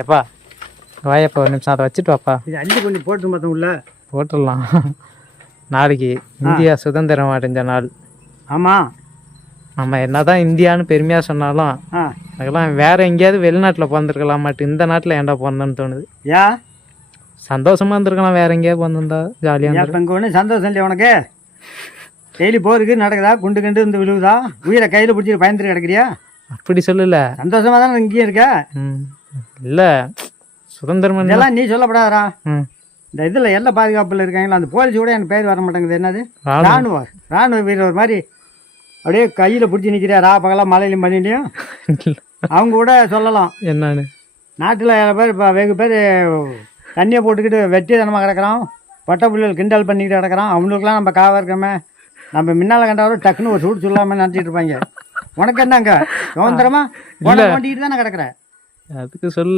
எப்பா வாயப்பா ஒரு நிமிஷம் அதை வச்சுட்டு வாப்பா. இது அள்ளி கொஞ்சம் போட்டு பார்த்தோம் உள்ள போட்டுடலாம். நாளைக்கு இந்தியா சுதந்திரம் அடைஞ்ச நாள். ஆமாம். நம்ம என்னதான் இந்தியான்னு பெருமையாக சொன்னாலும் அதுக்கெல்லாம் வேற எங்கேயாவது வெளிநாட்டில் பிறந்திருக்கலாம் மாட்டு இந்த நாட்டில் ஏன்டா பிறந்தேன்னு தோணுது. ஏன் சந்தோஷமா இருந்திருக்கலாம் வேற எங்கேயாவது பிறந்திருந்தா ஜாலியாக. இப்போ இங்கே ஒன்றும் சந்தோஷம் இல்லையா உனக்கு? டெய்லி போருக்கு நடக்குதா, குண்டு கண்டு வந்து விழுவுதா, உயிரை கையில் பிடிச்சி பயந்துட்டு கிடக்குறியா? அப்படி சொல்லல, சந்தோஷமா தானே இங்கேயும் இருக்க. இல்லை சுதந்திரம் இதெல்லாம் நீ சொல்லப்படாதரா. ம் இந்த இதில் எல்லாம் பாதுகாப்பில் இருக்காங்களா அந்த போலீஸ் கூட எனக்கு பேர் வர மாட்டேங்குது. என்னது ராணுவ வீரர் மாதிரி அப்படியே கையில் பிடிச்சி நிற்கிறாரா பகலாம் மலையிலையும் பண்ணிலையும். அவங்க கூட சொல்லலாம் என்னன்னு. நாட்டில் பேர் இப்போ வெகு பேர் தண்ணியை போட்டுக்கிட்டு வெட்டி தனமாக கிடக்கிறான், பட்டை புள்ளிகள் கிண்டல் பண்ணிக்கிட்டு கிடக்கிறான். அவங்களுக்குலாம் நம்ம காவாக இருக்கமே, நம்ம முன்னால் கண்டவரும் டக்குன்னு ஒரு சூடு சொல்லாமல் நினச்சிட்டு இருப்பாங்க. உனக்கு என்னங்க சுதந்திரமா ஓட்டிக்கிட்டு தானே கிடக்குற. அதுக்கு சொல்ல